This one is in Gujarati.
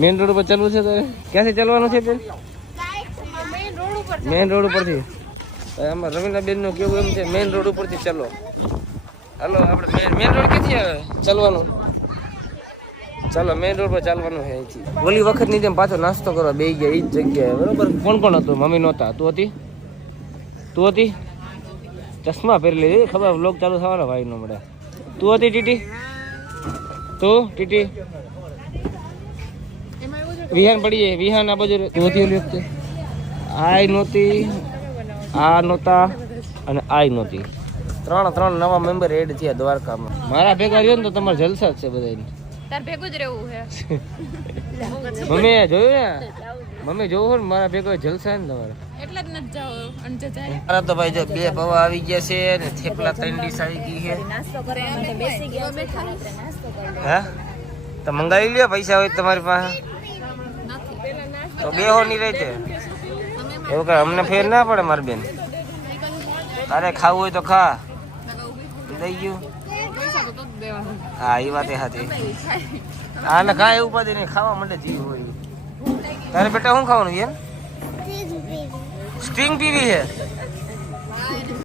મેન રોડ ઉપર ચાલવું છે તારે? ક્યાંથી ચાલવાનું છે બેન? મેન રોડ ઉપરથી. આમાં રવીના બેન નું કેવું એમ છે મેન રોડ ઉપરથી ચાલો. હાલો આપણે મેન રોડ ક્યાંથી આવે ચાલવાનું? ચાલો મેન રોડ પર ચાલવાનું છે અહીંથી. ઓલી વખત ની જેમ પાછો નાસ્તો કરવા બેસી ગયા એ જ જગ્યાએ બરોબર. કોણ કોણ હતું? મમ્મી નહોતા. તું હતી? તું હતી? ચશ્મા પહેરી લીધી ખબર વ્લોગ ચાલુ થવાનો ભાઈ નો મળે. તું હતી ટીટી? તું ટીટી? વિહાન પડી જાય. વિહાન આ બાજુ તું હતી ઓલી વખતે? આય નહોતી, આ નહોતા અને આય નહોતી. ત્રણ નવા મેમ્બર એડ થયા દ્વારકામાં. મારા ભેગા રહ્યો ને તો તમારે જલસા જ છે બધા. તાર ભેગું જ રહેવું છે. મમ્મી જોયું ને? મમ્મી જોવો ને મારા ભેગો જલસા ને તમારે. એટલે જ નથી જાવ અંજે જાય. મારા તો ભાઈ જો 2 પૌવા આવી ગયા છે ને થેપલા 3 ડીશ આવી ગઈ છે. નાસ્તો કરવા માટે બેસી ગયા છે. નાસ્તો કરવા. હે? તો મંગાવી લ્યો પૈસા હોય તમારી પાસે. તો બેહો નહીં રહી છે. એવું કઈ અમને ફેર ના પડે મારી બેન. તારે ખાવું હોય તો ખા. દઈ ગયું. હા એ વાત સાચી. હા ને કાંઈ ઉપાધિ નહીં ખાવા માટે જીવ હોય. તારે બેટા શું ખાવાનું યાર? સ્ટ્રિંગ પીવી છે.